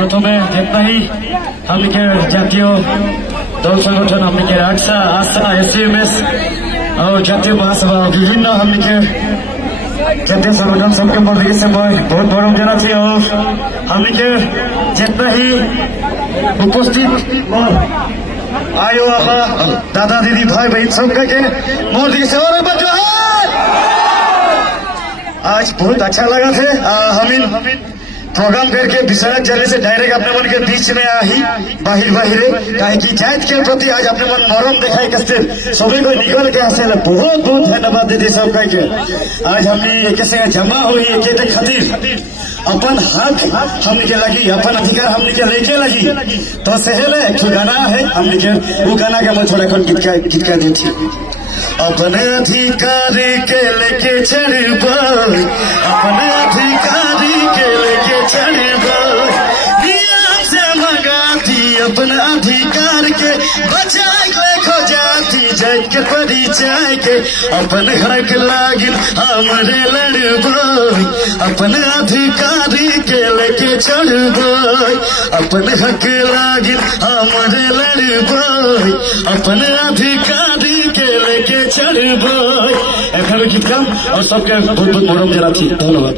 प्रथमे जितना ही हमने के जातीय दल संगठन हमने के आक्सा आस्था एससीएमएस और जातीय महासभा विभिन्न हमने के जातीय संगठन सबके मर्जी से बहुत बड़ा देना चाहिए और हमने के जितना ही उपस्थित आयो दादा दीदी भाई बहन सबके मर्जी से और आज बहुत अच्छा लगा थे हमें प्रोग्राम करके विसर्जन जाने से डायरेक्ट अपने मन के बीच में आई बाहिर कहीं जात के प्रति आज अपने मन मरम दिखाई कसते सभी को निकल के हंसे बहुत बहुत धन्यवाद दीदी सब के आज हमने एक जमा हुई एक खातिर अपन हक हमने के लगी अपन अधिकार हमने के लेके लगी तो सहेले एक गाना है हमने के वो गाना के मैं थोड़ा गीत का देती अपने अधिकार के लेके चढ़बो अपने अधिकार के लेके चढ़बो नियम से मंगाती अपने अधिकार के बचा के खोजाती जाय के परिचय के अपने हक लागिन हमरे लड़बो अपने अधिकार के लेके चढ़बो अपने हक लागिन हमरे लड़बो अपने अधिकार के लेके चढ़बो एखन गीत गान और सबके बहुत बहुत मरम जनाती धन्यवाद।